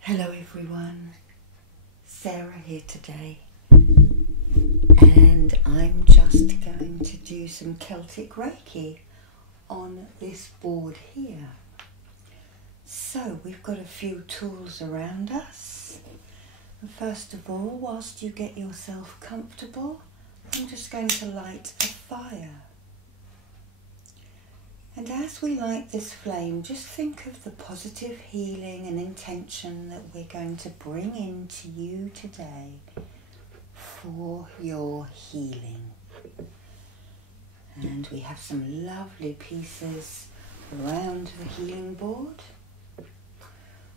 Hello everyone, Sarah here today, and I'm just going to do some Celtic Reiki on this board here. So we've got a few tools around us. And first of all, whilst you get yourself comfortable, I'm just going to light a fire. And as we light this flame, just think of the positive healing and intention that we're going to bring into you today for your healing. And we have some lovely pieces around the healing board.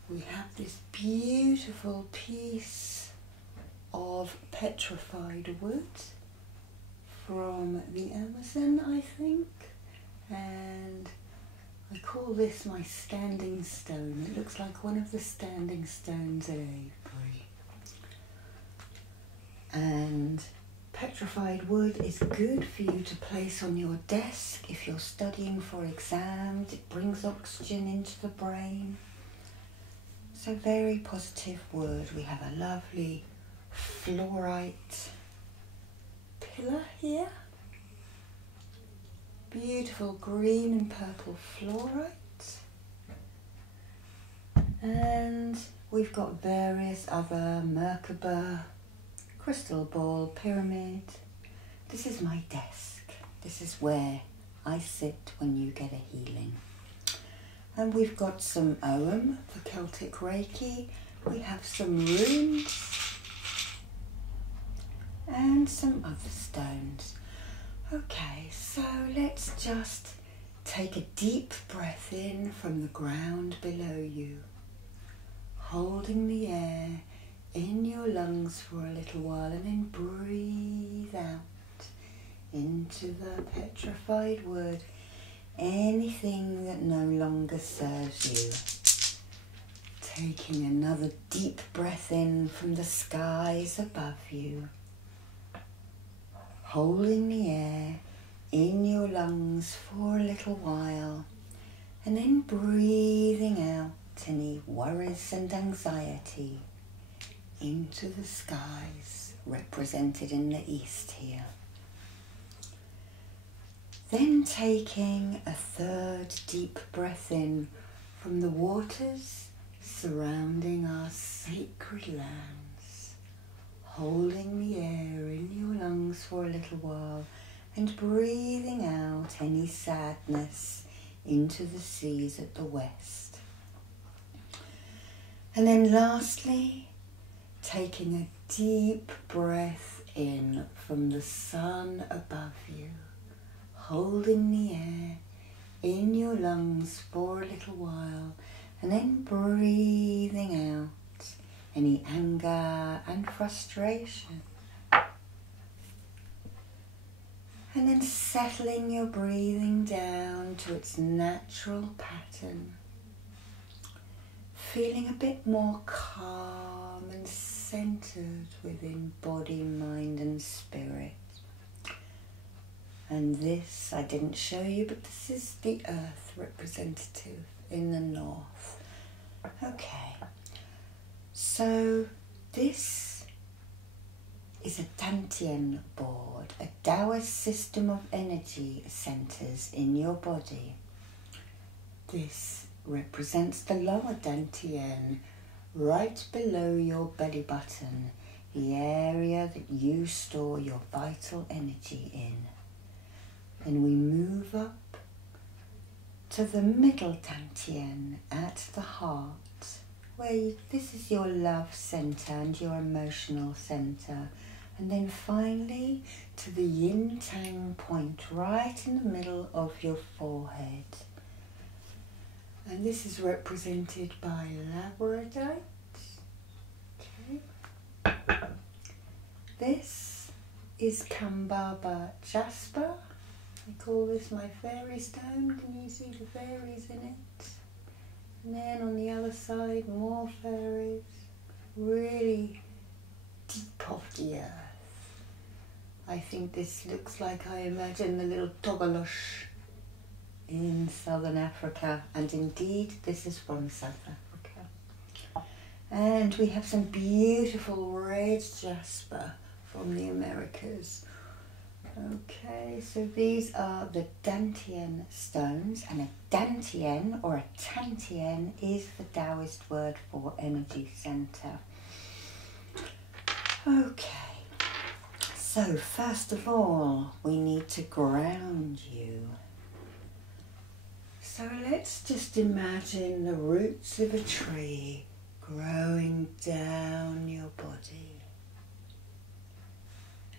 We have this beautiful piece of petrified wood from the Amazon, I think. And I call this my standing stone. It looks like one of the standing stones at Avebury. And petrified wood is good for you to place on your desk if you're studying for exams. It brings oxygen into the brain. So very positive wood. We have a lovely fluorite pillar here. Beautiful green and purple fluorite, and we've got various other Merkaba, crystal ball, pyramid. This is my desk. This is where I sit when you get a healing. And we've got some Ogham for Celtic Reiki. We have some runes and some other stones. Okay, so let's just take a deep breath in from the ground below you, holding the air in your lungs for a little while, and then breathe out into the petrified wood, anything that no longer serves you. Taking another deep breath in from the skies above you, holding the air in your lungs for a little while, and then breathing out any worries and anxiety into the skies, represented in the east here. Then taking a third deep breath in from the waters surrounding our sacred lands, holding the air in your lungs for a little while and breathing out any sadness into the seas at the west. And then lastly, taking a deep breath in from the sun above you, holding the air in your lungs for a little while and then breathing out any anger and frustration. And then settling your breathing down to its natural pattern. Feeling a bit more calm and centered within body, mind and spirit. And this, I didn't show you, but this is the earth representative in the north. Okay. So this is a Dantian board, a Taoist system of energy centers in your body. This represents the lower Dantian, right below your belly button, the area that you store your vital energy in. Then we move up to the middle Dantian at the heart, where this is your love center and your emotional center. And then finally to the yin tang point right in the middle of your forehead. And this is represented by labradorite. Okay. This is Kambaba Jasper. I call this my fairy stone. Can you see the fairies in it? And then on the other side, more fairies. Really deep of the earth. I think this looks like, I imagine, the little Togolosh in southern Africa, and indeed this is from South Africa. And we have some beautiful red jasper from the Americas. Okay, so these are the Dantian Stones, and a Dantian or a Tantian is the Taoist word for energy centre. Okay, so first of all, we need to ground you. So let's just imagine the roots of a tree growing down your body.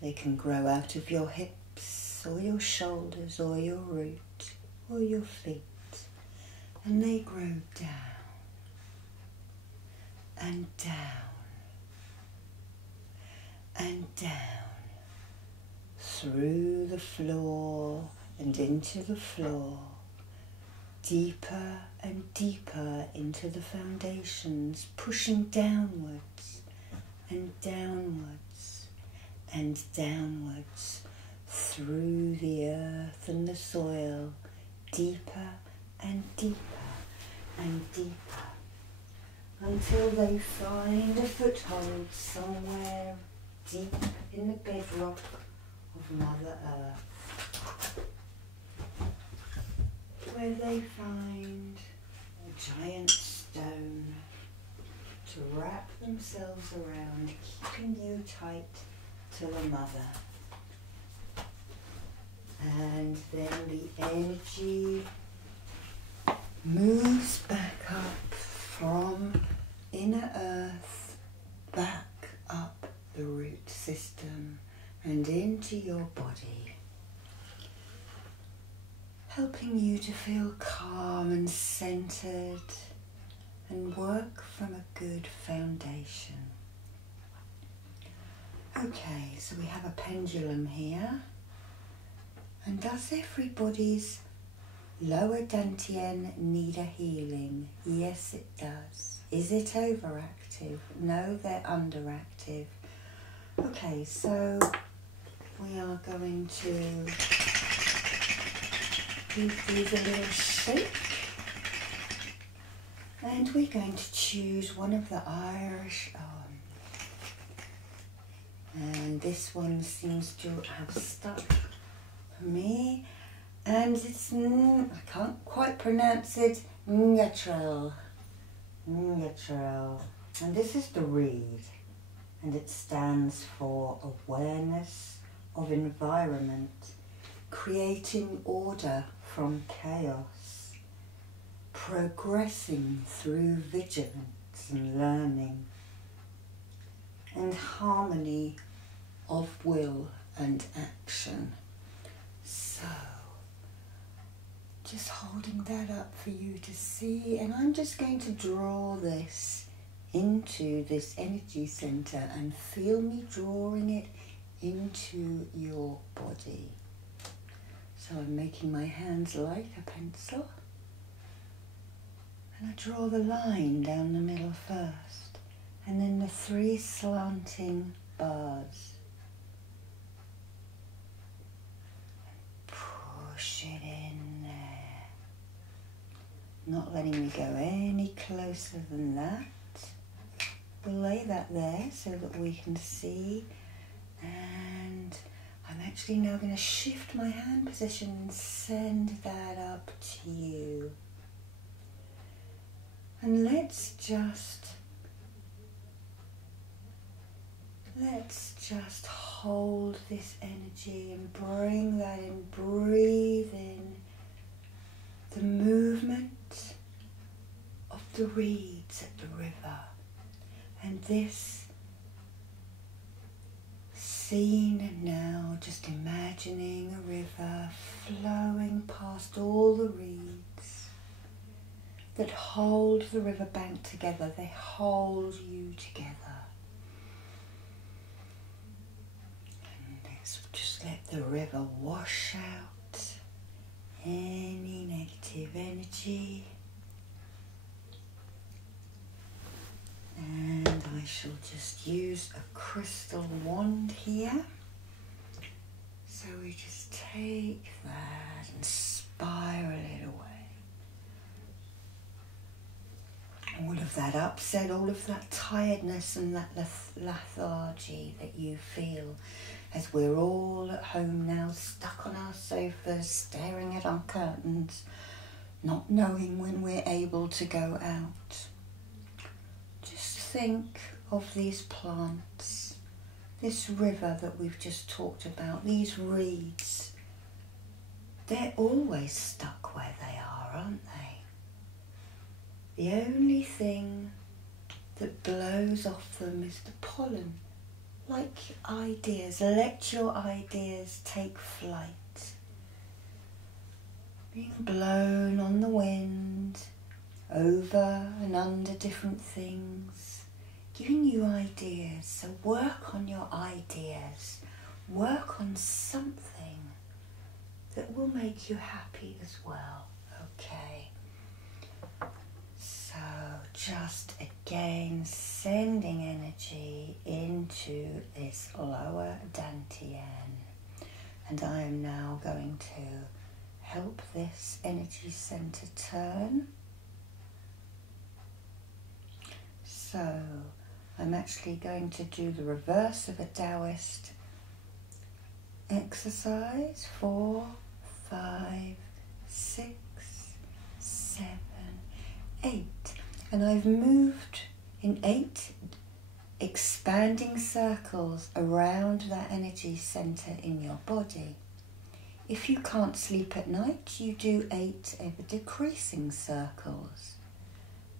They can grow out of your hips or your shoulders or your root or your feet, and they grow down and down and down through the floor and into the floor, deeper and deeper into the foundations, pushing downwards and downwards and downwards through the earth and the soil, deeper and deeper and deeper, until they find a foothold somewhere deep in the bedrock of Mother Earth, where they find a giant stone to wrap themselves around, keeping you tight to the mother. And then the energy moves back up from inner earth, back up the root system and into your body, helping you to feel calm and centered and work from a good foundation. Okay, so we have a pendulum here. And does everybody's lower dantian need a healing? Yes, it does. Is it overactive? No, they're underactive. Okay, so we are going to give these a little shake. And we're going to choose one of the Irish Ogham. And this one seems to have stuck for me. And it's, I can't quite pronounce it, natural. Natural. And this is the reed. And it stands for awareness of environment, creating order from chaos, progressing through vigilance and learning, and harmony of will and action. So, just holding that up for you to see, and I'm just going to draw this into this energy center and feel me drawing it into your body. So I'm making my hands like a pencil, and I draw the line down the middle first, and then the 3 slanting bars. Push it in there, not letting me go any closer than that. We'll lay that there so that we can see, and I'm actually now going to shift my hand position and send that up to you. And let's just hold this energy and bring that in, breathe in the movement of the reeds at the river. And this scene now, just imagining a river flowing past all the reeds that hold the riverbank together. They hold you together. And let's just let the river wash out any negative energy. And I shall just use a crystal wand here. So So we just take that and spiral it away. All of that upset, all of that tiredness and that lethargy that you feel as we're all at home now, stuck on our sofas, staring at our curtains, not knowing when we're able to go out. Just think of these plants, this river that we've just talked about, these reeds. They're always stuck where they are, aren't they? The only thing that blows off them is the pollen. Like ideas, let your ideas take flight. Being blown on the wind, over and under different things, giving you ideas. So work on your ideas. Work on something that will make you happy as well, okay? So just again sending energy into this lower Dantian. And I am now going to help this energy center turn. So I'm actually going to do the reverse of a Taoist exercise. 4, 5, 6, 7, 8. And I've moved in 8 expanding circles around that energy center in your body. If you can't sleep at night, you do 8 ever decreasing circles.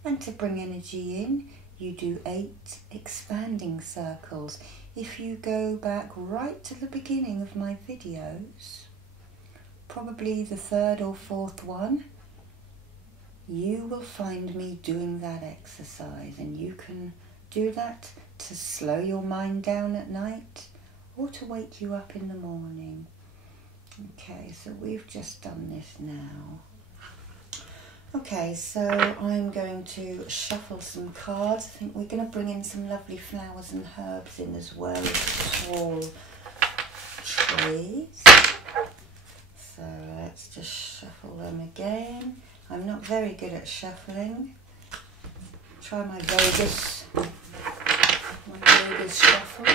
And to bring energy in, you do 8 expanding circles. If you go back right to the beginning of my videos, probably the 3rd or 4th one, you will find me doing that exercise, and you can do that to slow your mind down at night or to wake you up in the morning. Okay, so we've just done this now. Okay, so I'm going to shuffle some cards. I think we're going to bring in some lovely flowers and herbs in as well as tall trees. So let's just shuffle them again. I'm not very good at shuffling. Try my Vegas shuffle.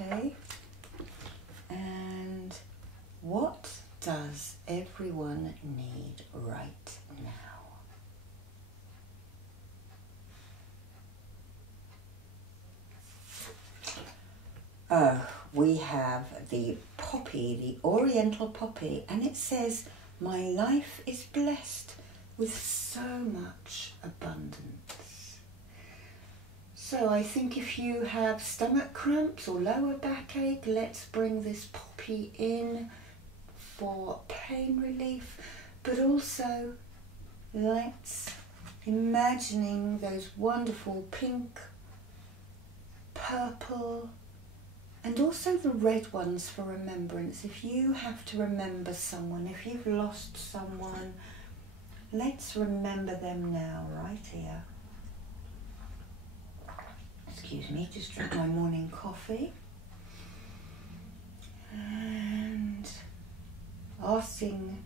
Okay. And what does everyone need right now? Oh, we have the poppy, the oriental poppy, and it says, "My life is blessed with so much abundance." So I think if you have stomach cramps or lower backache, let's bring this poppy in for pain relief, but also let's imagining those wonderful pink, purple, and also the red ones for remembrance. If you have to remember someone, if you've lost someone, let's remember them now, right here. Excuse me, just drink my morning coffee. And asking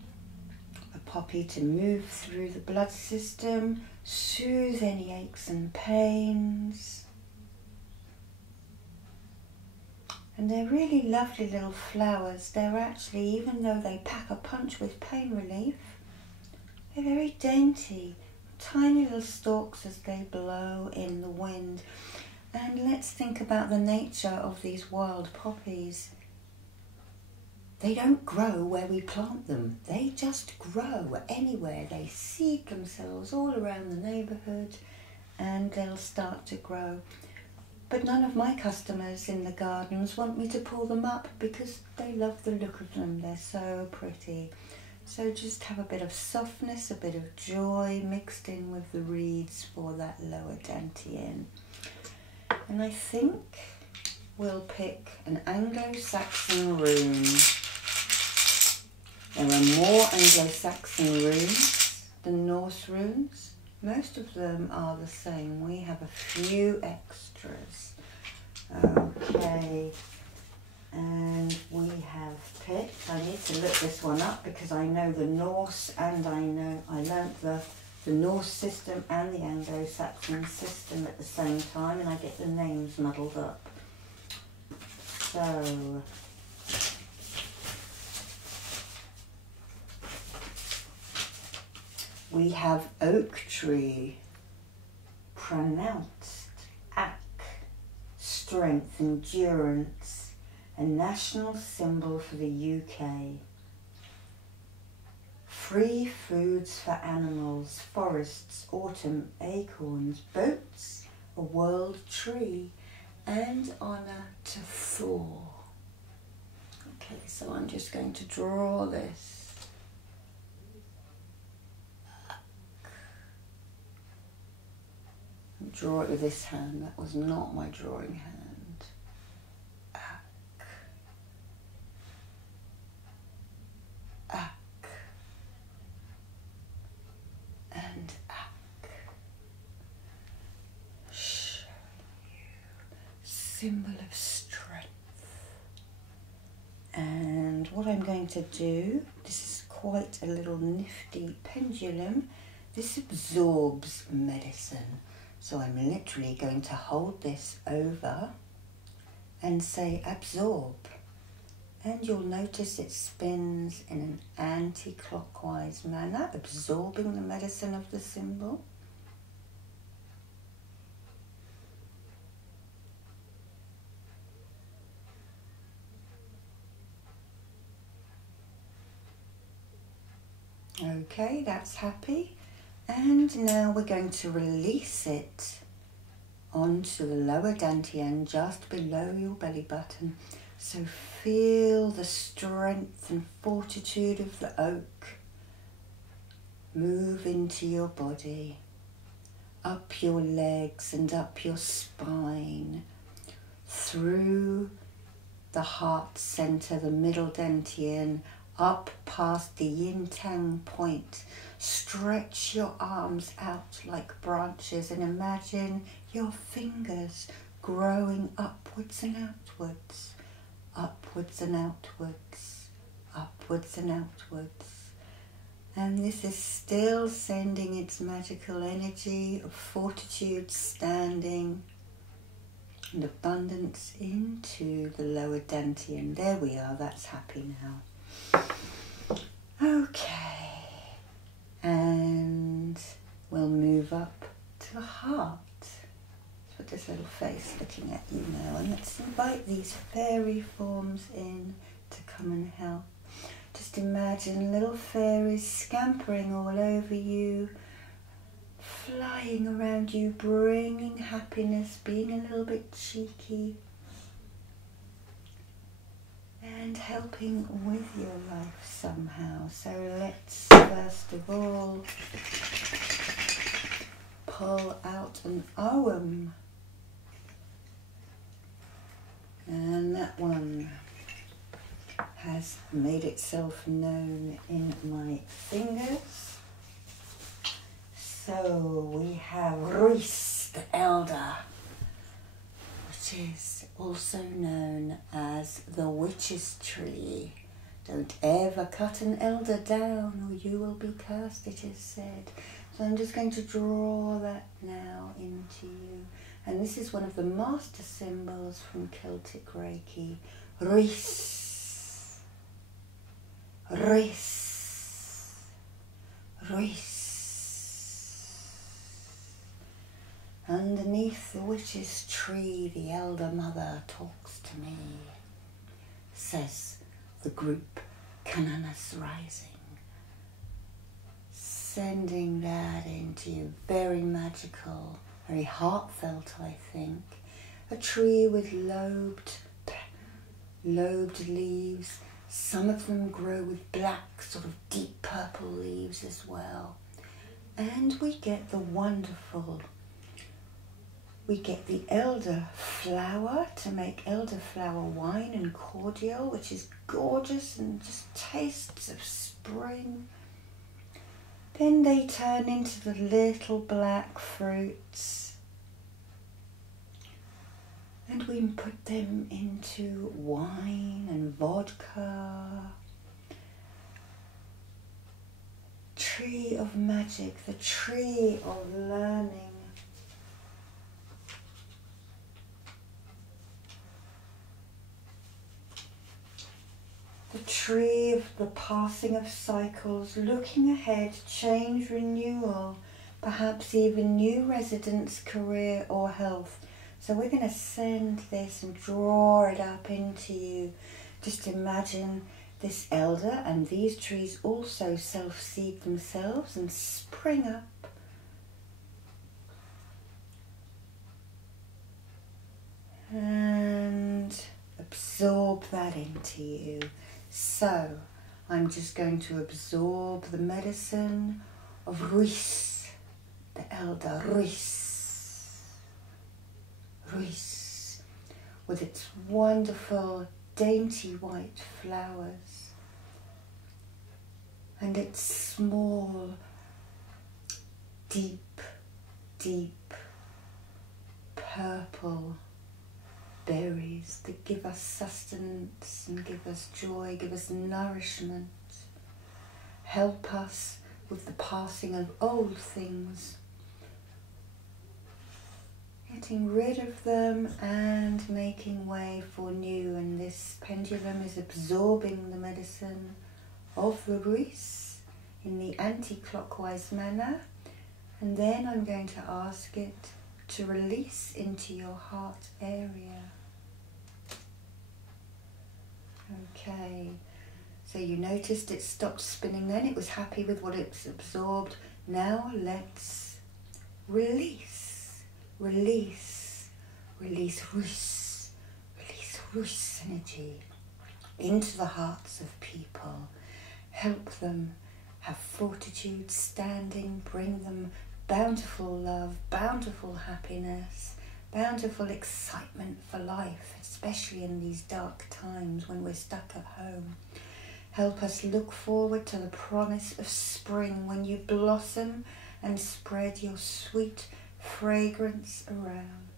the poppy to move through the blood system, soothe any aches and pains. And they're really lovely little flowers. They're actually, even though they pack a punch with pain relief, they're very dainty, tiny little stalks as they blow in the wind. And let's think about the nature of these wild poppies. They don't grow where we plant them. They just grow anywhere. They seed themselves all around the neighbourhood and they'll start to grow. But none of my customers in the gardens want me to pull them up because they love the look of them. They're so pretty. So just have a bit of softness, a bit of joy mixed in with the reeds for that lower Dantian. And I think we'll pick an Anglo Saxon rune. There are more Anglo Saxon runes than Norse runes. Most of them are the same. We have a few extras. Okay. And we have picked, I need to look this one up because I know the Norse and I learnt the Norse system and the Anglo Saxon system at the same time, and I get the names muddled up. So, we have oak tree, pronounced ak, strength, endurance, a national symbol for the UK. Free foods for animals, forests, autumn, acorns, boats, a world tree, and honour to Thor. Okay, so I'm just going to draw this. Draw it with this hand. That was not my drawing hand. Symbol of strength. And what I'm going to do, this is quite a little nifty pendulum. This absorbs medicine. So I'm literally going to hold this over and say absorb. And you'll notice it spins in an anti-clockwise manner, absorbing the medicine of the symbol. Okay, that's happy. And now we're going to release it onto the lower dantian, just below your belly button. So feel the strength and fortitude of the oak move into your body, up your legs and up your spine, through the heart center, the middle dantian, up past the yin-tang point. Stretch your arms out like branches and imagine your fingers growing upwards and outwards, upwards and outwards, upwards and outwards. And this is still sending its magical energy of fortitude, standing, and abundance into the lower dantian. There we are, that's happy now. Okay, and we'll move up to the heart. Let's put this little face looking at you now, and let's invite these fairy forms in to come and help. Just imagine little fairies scampering all over you, flying around you, bringing happiness, being a little bit cheeky, and helping with your life somehow. So let's first of all pull out an Ogham. And that one has made itself known in my fingers. So we have Rhys the Elder, which is also known as the witch's tree. Don't ever cut an elder down or you will be cursed, it is said. So I'm just going to draw that now into you. And this is one of the master symbols from Celtic Reiki. Rhys. Rhys. Rhys. Underneath the witch's tree, the elder mother talks to me, says the group Cananas Rising, sending that into you. Very magical, very heartfelt, I think. A tree with lobed leaves. Some of them grow with black, sort of deep purple leaves as well. And we get the elderflower to make elderflower wine and cordial, which is gorgeous and just tastes of spring. Then they turn into the little black fruits. And we put them into wine and vodka. Tree of magic, the tree of learning. The tree of the passing of cycles, looking ahead, change, renewal, perhaps even new residence, career or health. So we're going to send this and draw it up into you. Just imagine this elder and these trees also self-seed themselves and spring up. And absorb that into you. So I'm just going to absorb the medicine of Rhys, the elder Rhys. Rhys, with its wonderful dainty white flowers and its small, deep, deep purple berries that give us sustenance and give us joy, give us nourishment, help us with the passing of old things, getting rid of them and making way for new. And this pendulum is absorbing the medicine of the Rhys in the anti-clockwise manner, and then I'm going to ask it to release into your heart area. Okay, so you noticed it stopped spinning then, it was happy with what it's absorbed. Now let's release, release, release Rhys, release Rhys energy into the hearts of people. Help them have fortitude, standing, bring them bountiful love, bountiful happiness, bountiful excitement for life, especially in these dark times when we're stuck at home. Help us look forward to the promise of spring when you blossom and spread your sweet fragrance around.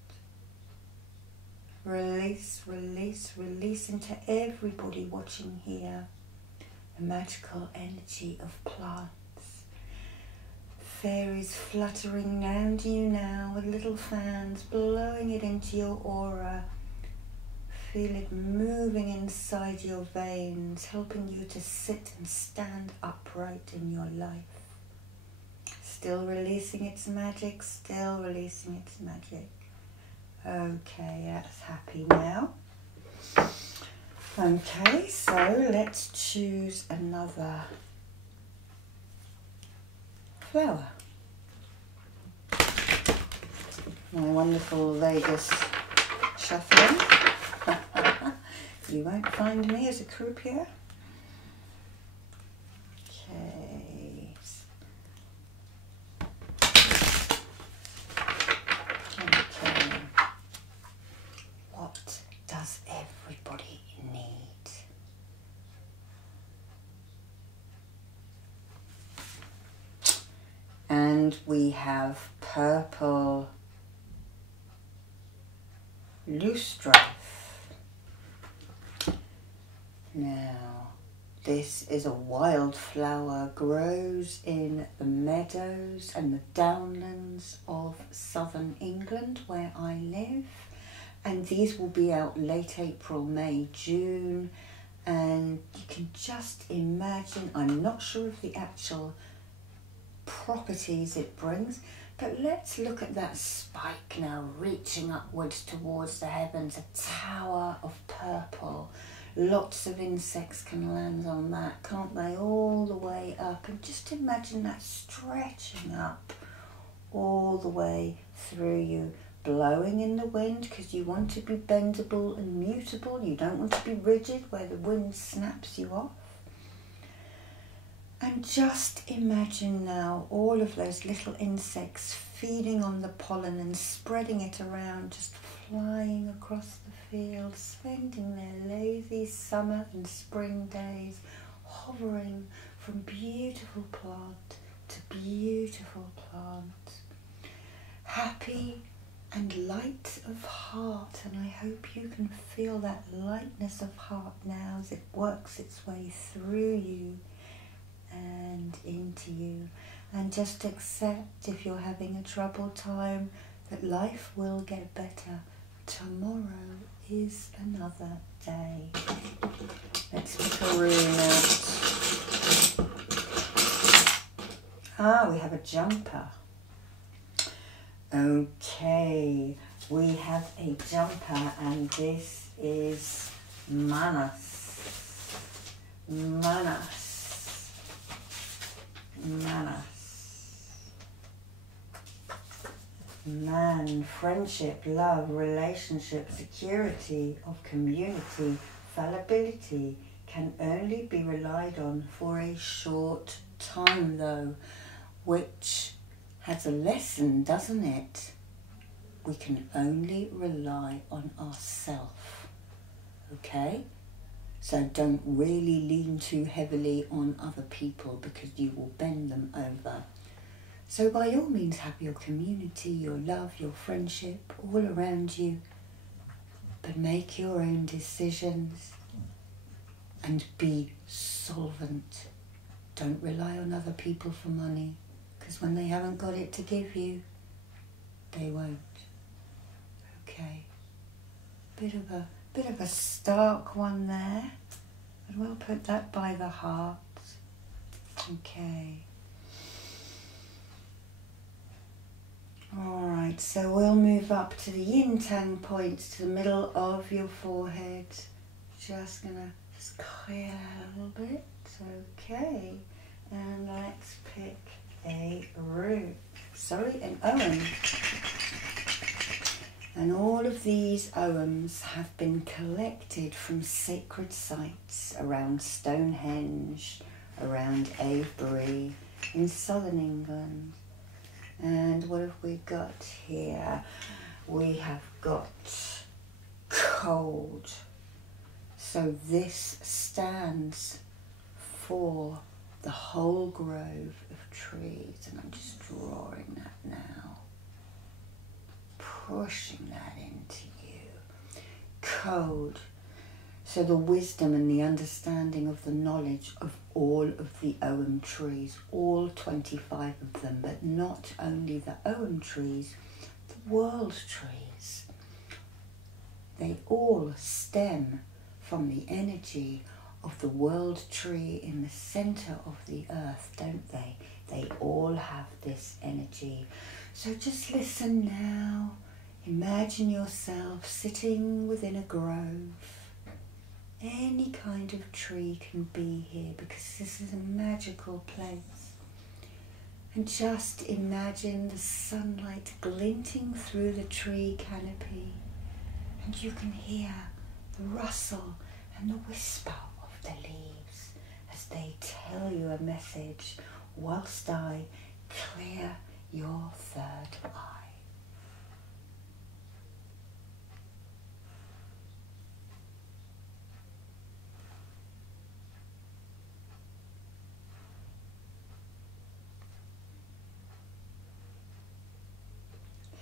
Release, release, release into everybody watching here the magical energy of plants. Fairies fluttering around you now with little fans, blowing it into your aura. Feel it moving inside your veins, helping you to sit and stand upright in your life. Still releasing its magic, still releasing its magic. Okay, that's happy now. Okay, so let's choose another flower. My wonderful Vegas shuffling. You won't find me as a croupier. Okay. Okay. What does everybody need? And we have purple loosestrife. Now, this is a wildflower, grows in the meadows and the downlands of southern England where I live. And these will be out late April, May, June. And you can just imagine, I'm not sure of the actual properties it brings, but let's look at that spike now reaching upwards towards the heavens, a tower of purple. Lots of insects can land on that, can't they, all the way up. And just imagine that stretching up all the way through you, blowing in the wind because you want to be bendable and mutable. You don't want to be rigid where the wind snaps you off. And just imagine now all of those little insects feeding on the pollen and spreading it around, just flying across the field, spending their lazy summer and spring days, hovering from beautiful plant to beautiful plant. Happy and light of heart. And I hope you can feel that lightness of heart now as it works its way through you and into you. And just accept, if you're having a troubled time, that life will get better. Tomorrow is another day. Let's pick a rune out. We have a jumper. Okay, we have a jumper, and this is Manas. Man, friendship, love, relationship, security of community, fallibility can only be relied on for a short time though, which has a lesson, doesn't it? We can only rely on ourselves, okay? So don't really lean too heavily on other people because you will bend them over. So by all means have your community, your love, your friendship all around you, but make your own decisions and be solvent. Don't rely on other people for money, because when they haven't got it to give you, they won't. Okay, bit of a stark one there, but we'll put that by the heart. Okay. Alright, so we'll move up to the yin tang point, to the middle of your forehead. Just gonna clear that a little bit. Okay, and let's pick a root. An Ogham. And all of these Oghams have been collected from sacred sites around Stonehenge, around Avebury, in southern England. And what have we got here? We have got cold. So this stands for the whole grove of trees. And I'm just drawing that now. Pushing that into you. Code. So the wisdom and the understanding of the knowledge of all of the Ogham trees, all 25 of them, but not only the Ogham trees, the world trees. They all stem from the energy of the world tree in the center of the earth, don't they? They all have this energy. So just listen now. Imagine yourself sitting within a grove. Any kind of tree can be here because this is a magical place. And just imagine the sunlight glinting through the tree canopy, and you can hear the rustle and the whisper of the leaves as they tell you a message whilst I clear your third eye.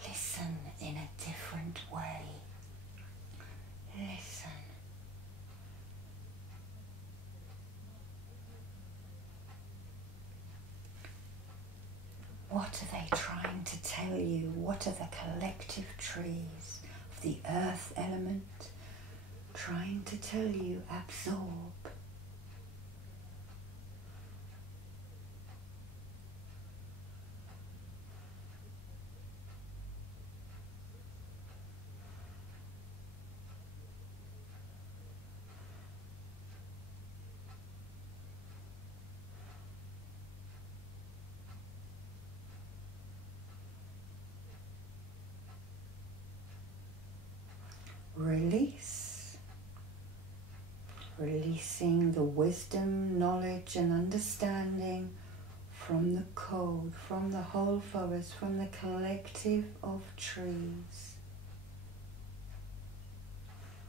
Listen in a different way. Listen. What are they trying to tell you? What are the collective trees of the earth element trying to tell you? Absorb. Release. Releasing the wisdom, knowledge and understanding from the code, from the whole forest, from the collective of trees.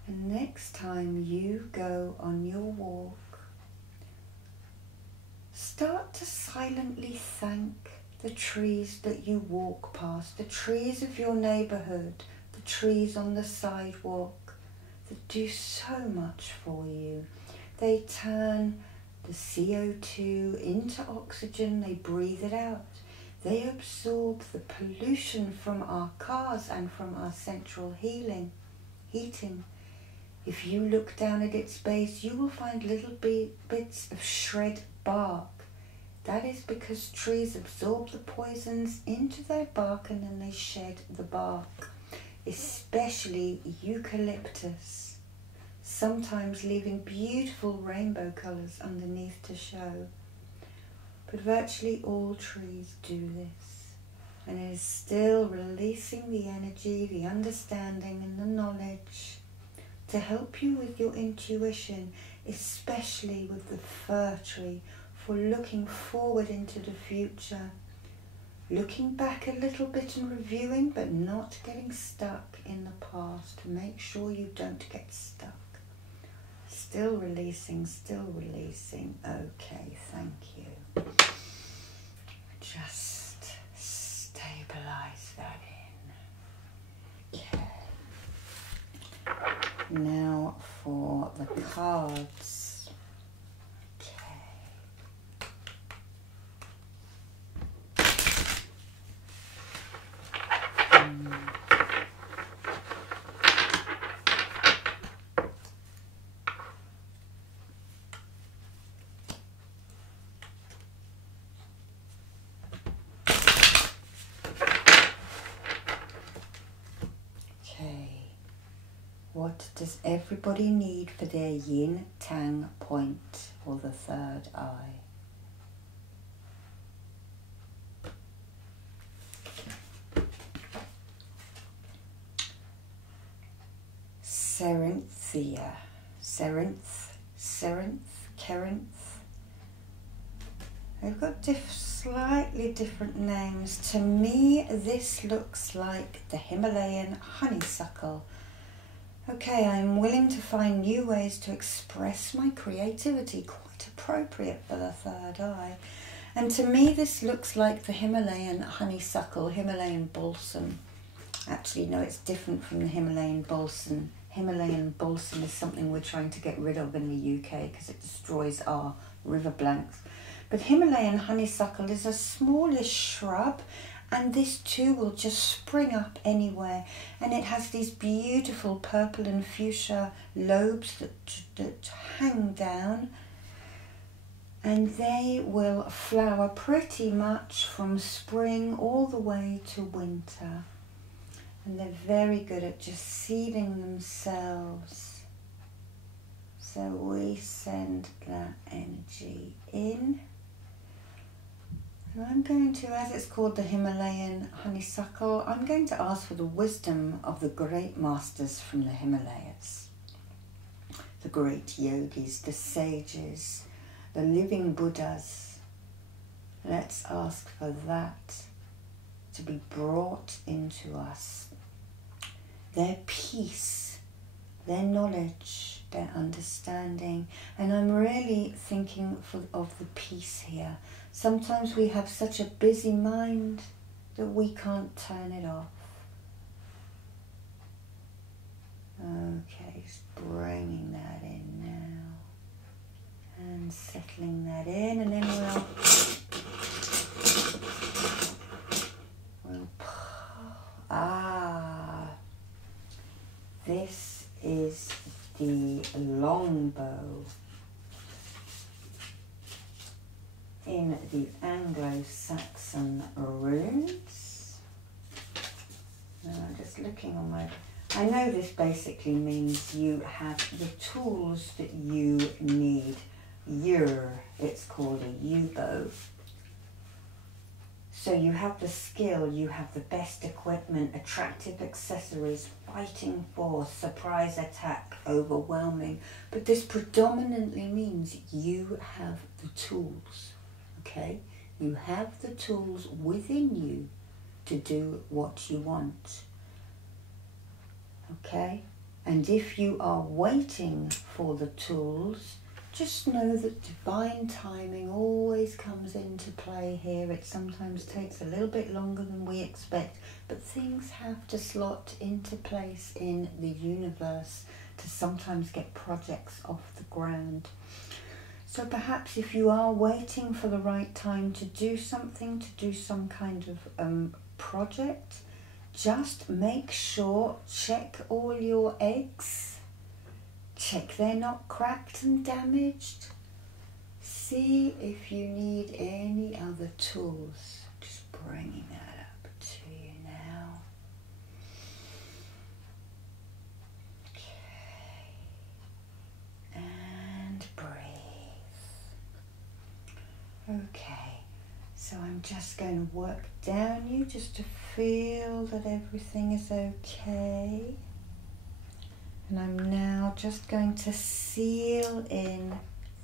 And next time you go on your walk, start to silently thank the trees that you walk past, the trees of your neighbourhood, the trees on the sidewalk that do so much for you. They turn the CO2 into oxygen, they breathe it out. They absorb the pollution from our cars and from our central heating. If you look down at its base, you will find little bits of shred bark. That is because trees absorb the poisons into their bark and then they shed the bark, especially eucalyptus, sometimes leaving beautiful rainbow colours underneath to show. But virtually all trees do this, and it is still releasing the energy, the understanding and the knowledge to help you with your intuition, especially with the fir tree, for looking forward into the future, looking back a little bit and reviewing, but not getting stuck in the past. Make sure you don't get stuck. Still releasing, still releasing. Okay, thank you. Just stabilize that in. Okay. Now for the cards. What does everybody need for their yin tang point, or the third eye? Serenthia, Kerinth. They've got slightly different names. To me, this looks like the Himalayan honeysuckle. Okay, I'm willing to find new ways to express my creativity, quite appropriate for the third eye. And to me, this looks like the Himalayan honeysuckle, Himalayan balsam. Actually, no, it's different from the Himalayan balsam. Himalayan balsam is something we're trying to get rid of in the UK because it destroys our river blanks. But Himalayan honeysuckle is a smallish shrub, and this too will just spring up anywhere. And it has these beautiful purple and fuchsia lobes that hang down. And they will flower pretty much from spring all the way to winter. And they're very good at just seeding themselves. So we send that energy in. And I'm going to, as it's called the Himalayan honeysuckle, I'm going to ask for the wisdom of the great masters from the Himalayas. The great yogis, the sages, the living Buddhas. Let's ask for that to be brought into us. Their peace, their knowledge, their understanding. And I'm really thinking of the peace here. Sometimes we have such a busy mind that we can't turn it off. Okay, just bringing that in now. And settling that in, and then we'll this is the longbow in the Anglo Saxon Runes. Now I'm just looking on my... I know this basically means you have the tools that you need. It's called a U-bow. So you have the skill, you have the best equipment, attractive accessories, fighting force, surprise attack, overwhelming. But this predominantly means you have the tools, okay? You have the tools within you to do what you want, okay? And if you are waiting for the tools just know that divine timing always comes into play here. It sometimes takes a little bit longer than we expect, but things have to slot into place in the universe to sometimes get projects off the ground. So perhaps if you are waiting for the right time to do something, to do some kind of project, just make sure, check all your eggs, check they're not cracked and damaged. See if you need any other tools. Just bringing that up to you now. Okay. And breathe. Okay. So I'm just going to work down you just to feel that everything is okay. And I'm now just going to seal in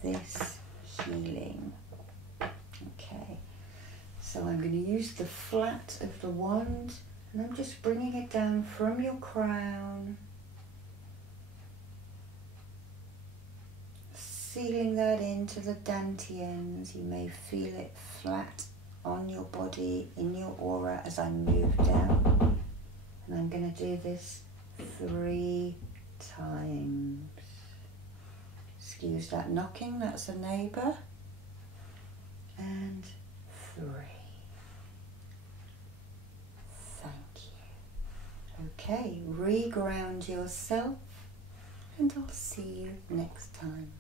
this healing. Okay, so I'm going to use the flat of the wand and I'm just bringing it down from your crown, sealing that into the dantians. You may feel it flat on your body, in your aura as I move down. And I'm going to do this 3 times. Excuse that knocking, that's a neighbour. And 3. Thank you. Okay, reground yourself and I'll see you next time.